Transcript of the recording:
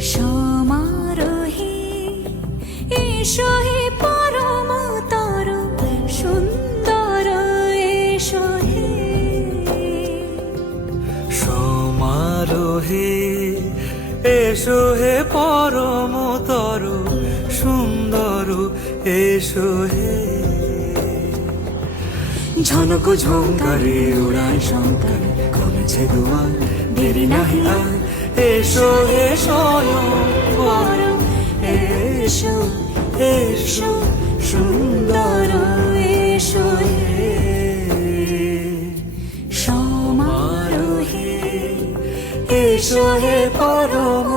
সমারোহে এসো হে পরমতর সুন্দর এসো হে। সমারোহে এসো হে পরমতর সুন্দর এসো হে। ঝনক ঝঙ্কারে উড়ায় শঙ্কর কমেছে দুয়ার দেরি নাহি আর। এসো হে স্বয়ং পরম এসো এসো সুন্দর এসো হে। সমারোহে এসো হে পরম